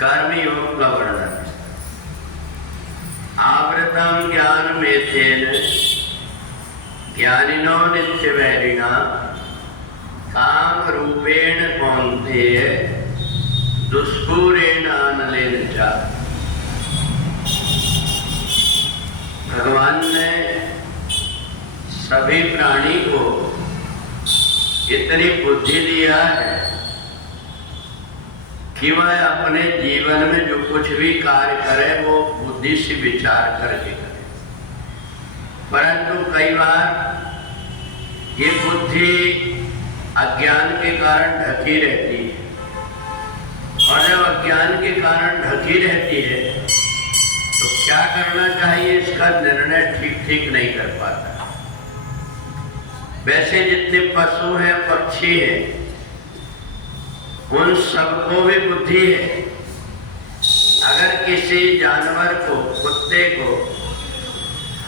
कर्मयोग का वर्णन। आवृतम ज्ञान मेथेन ज्ञानिनो नित्य वैरिणा काम रूपेण कौन्तेय दुष्पूरेण अनलेन च। भगवान ने सभी प्राणी को इतनी बुद्धि दिया है कि वह अपने जीवन में जो कुछ भी कार्य करे वो बुद्धि से विचार करके करे, परंतु कई बार ये बुद्धि अज्ञान के कारण ढकी रहती है, और जब अज्ञान के कारण ढकी रहती है तो क्या करना चाहिए इसका निर्णय ठीक नहीं कर पाता। वैसे जितने पशु हैं, पक्षी हैं, उन सबको भी बुद्धि है। अगर किसी जानवर को, कुत्ते को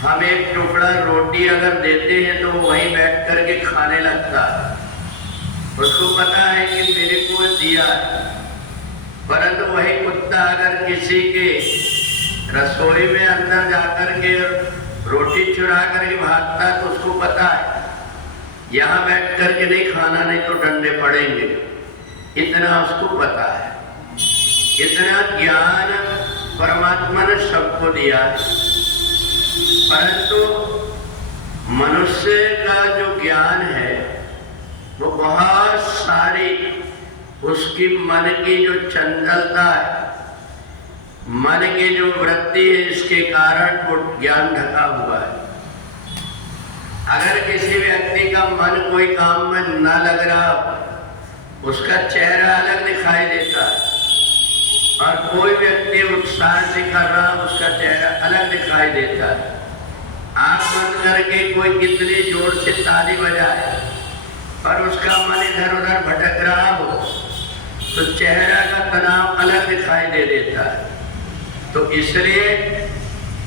हम एक टुकड़ा रोटी अगर देते हैं तो वो वहीं बैठ करके खाने लगता है। उसको पता है कि मेरे को दिया, परंतु वही कुत्ता अगर किसी के रसोई में अंदर जाकर के रोटी चुरा करके भागता है तो उसको पता है यहाँ बैठ करके नहीं खाना, नहीं तो डंडे पड़ेंगे। इतना उसको पता है। इतना ज्ञान परमात्मा ने सबको दिया है, परंतु मनुष्य का जो ज्ञान है वो बहुत सारी उसकी मन की जो चंचलता है, मन की जो वृत्ति है, इसके कारण वो ज्ञान ढका हुआ है। अगर किसी व्यक्ति का मन कोई काम में न लग रहा, उसका चेहरा अलग दिखाई देता है, और कोई व्यक्ति उत्साह से कर रहा, उसका चेहरा अलग दिखाई देता है। आंख बंद करके कोई कितनी जोर से ताली बजाए पर उसका मन इधर उधर भटक रहा हो तो चेहरा का तनाव अलग दिखाई दे देता है। तो इसलिए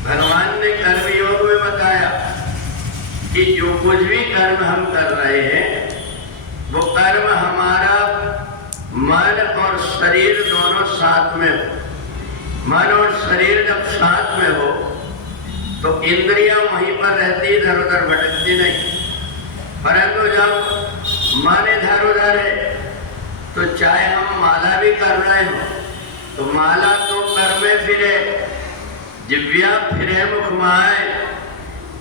भगवान ने कर्मयोग में बताया कि जो कुछ भी कर्म हम कर रहे हैं वो कर्म हमारा मन और शरीर दोनों साथ में हो। मन और शरीर जब साथ में हो तो इंद्रियां वहीं पर रहती, इधर उधर भटकती नहीं। परंतु जब मन इधर उधर है तो चाहे हम माला भी कर रहे हो तो माला तो कर में फिरे, जिव्या फिरे मुख माए,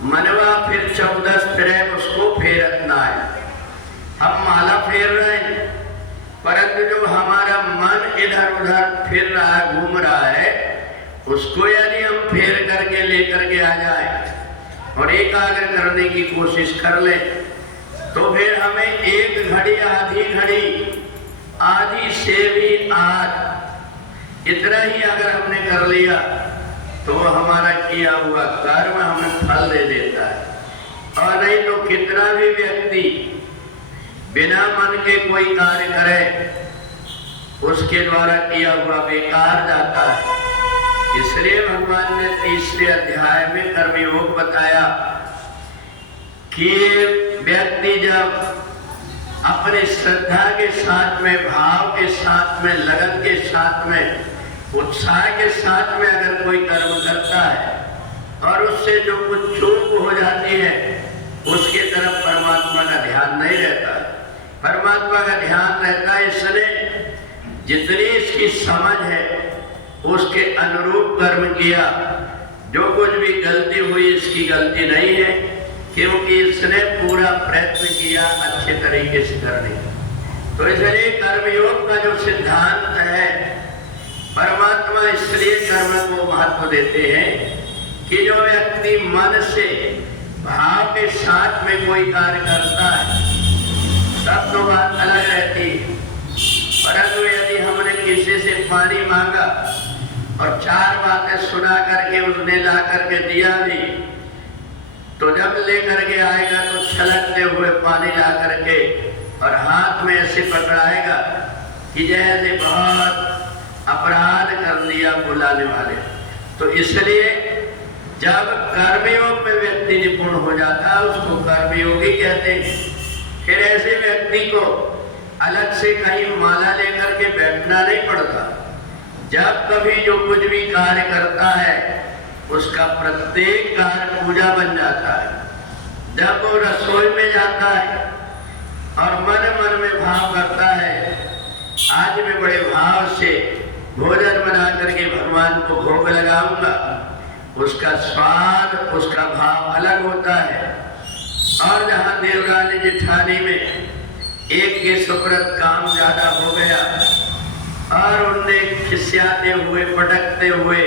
मनवा फिर 14 फिरे उसको फेरत ना है। हम माला फेर रहे हैं, परंतु जो हमारा मन इधर उधर फिर रहा है, घूम रहा है, उसको यदि हम फेर करके लेकर के आ जाए और एकाग्र करने की कोशिश कर ले तो फिर हमें एक घड़ी, आधी घड़ी, आधी से भी आध इतना ही अगर हमने कर लिया तो हमारा किया हुआ कर्म हमें फल दे देता है। और नहीं तो कितना भी व्यक्ति बिना मन के कोई कार्य करे उसके द्वारा किया हुआ बेकार जाता है। इसलिए भगवान ने 3रे अध्याय में कर्मयोग बताया कि व्यक्ति जब अपने श्रद्धा के साथ में, भाव के साथ में, लगन के साथ में, उत्साह के साथ में अगर कोई कर्म करता है और उससे जो कुछ चूक हो जाती है उसके तरफ परमात्मा का ध्यान नहीं रहता। परमात्मा का ध्यान रहता है, इसलिए जितनी इसकी समझ है उसके अनुरूप कर्म किया। जो कुछ भी गलती हुई इसकी गलती नहीं है, क्योंकि इसने पूरा प्रयत्न किया अच्छे तरीके से करने का। तो इसलिए कर्मयोग का जो सिद्धांत है, परमात्मा इसलिए कर्म को महत्व देते हैं कि जो व्यक्ति मन से, भाव के साथ में कोई कार्य करता है तब तो बात अलग रहती है। परंतु यदि हमने किसी से पानी मांगा और 4 बातें सुना करके उसने ला करके दिया भी, तो जब लेकर के आएगा तो छलकते हुए पानी ला करके और हाथ में ऐसे पकड़ाएगा कि जैसे बहुत अपराध कर लिया बुलाने वाले। तो इसलिए जब कर्मयोग में व्यक्ति निपुण हो जाता है उसको कर्मयोगी कहते हैं। फिर ऐसे व्यक्ति को अलग से कहीं माला लेकर के बैठना नहीं पड़ता। जब कभी जो कुछ भी कार्य करता है उसका प्रत्येक कार्य पूजा बन जाता है। जब वो रसोई में जाता है और मन मन में भाव करता है, आज मैं बड़े भाव से भोजन बना करके भगवान को भोग लगाऊंगा, उसका स्वाद, उसका भाव अलग होता है। और जहाँ देवरानी जेठानी में एक के सुप्रत काम ज्यादा हो गया और उनने खिसियाते हुए, पटकते हुए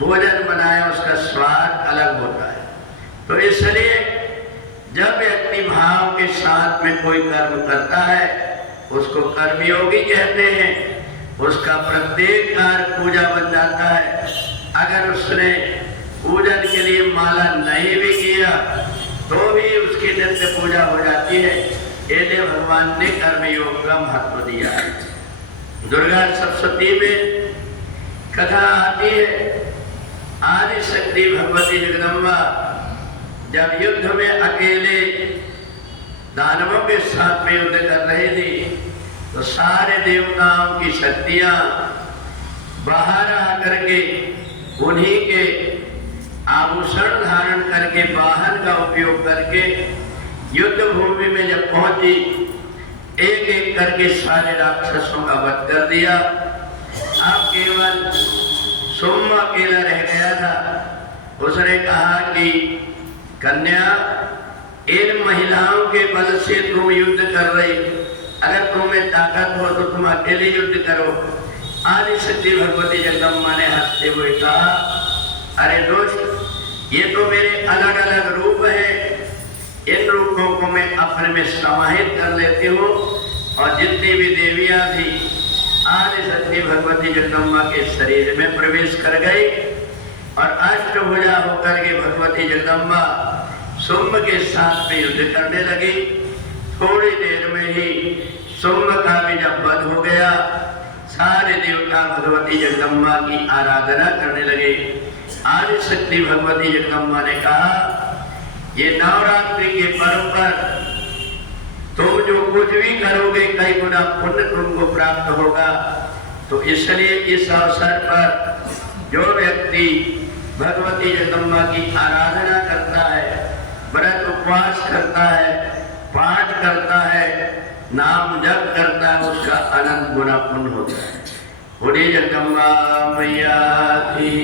भोजन बनाया, उसका स्वाद अलग होता है। तो इसलिए जब व्यक्ति भाव के साथ में कोई कर्म करता है उसको कर्मयोगी कहते हैं। उसका प्रत्येक कार्य पूजा बन जाता है। अगर उसने पूजन के लिए माला नहीं भी किया तो भी उसकी नित्य पूजा हो जाती है। इसलिए भगवान ने कर्मयोग का महत्व दिया है। दुर्गा सप्तशती में कथा आती है, आदि शक्ति भगवती जगदम्बा जब युद्ध में अकेले दानवों के साथ में युद्ध कर रही थी तो सारे देवताओं की शक्तियां बाहर आकर के उन्हीं के आभूषण धारण करके, वाहन का उपयोग करके युद्ध भूमि में जब पहुंची, एक एक करके सारे राक्षसों का वध कर दिया। अब केवल सोम अकेला रह गया था। उसने कहा कि कन्या, इन महिलाओं के बल से तुम युद्ध कर रही, अगर तुम्हें ताकत हो तो तुम अकेले युद्ध करो। आदि शक्ति भगवती जगदम्बा ने हंसते हुए कहा, अरे दोस्त, ये तो मेरे अलग अलग रूप हैं, इन रूपों को मैं अपने में समाहित कर लेती हूँ। और जितनी भी देवियां थी आदि शक्ति भगवती जगदम्बा के शरीर में प्रवेश कर गई और अष्टभुजा होकर के भगवती जगदम्बा शुंभ के साथ में युद्ध करने लगी। थोड़ी देर में ही शुंभ का भी जब वध हो गया, सारे देवता भगवती जगदम्बा की आराधना करने लगे। आदि शक्ति भगवती जगदम्बा ने कहा, ये नवरात्रि के पर्व पर तुम जो कुछ भी करोगे कई गुना पुण्य तुमको प्राप्त होगा। तो इसलिए इस अवसर पर जो व्यक्ति भगवती जगदम्बा की आराधना करता है, व्रत उपवास करता है, पाठ करता है, नाम जप करता है, उसका अनंत गुना पुण्य होता है। बोलिए जगदम्बा मैया की।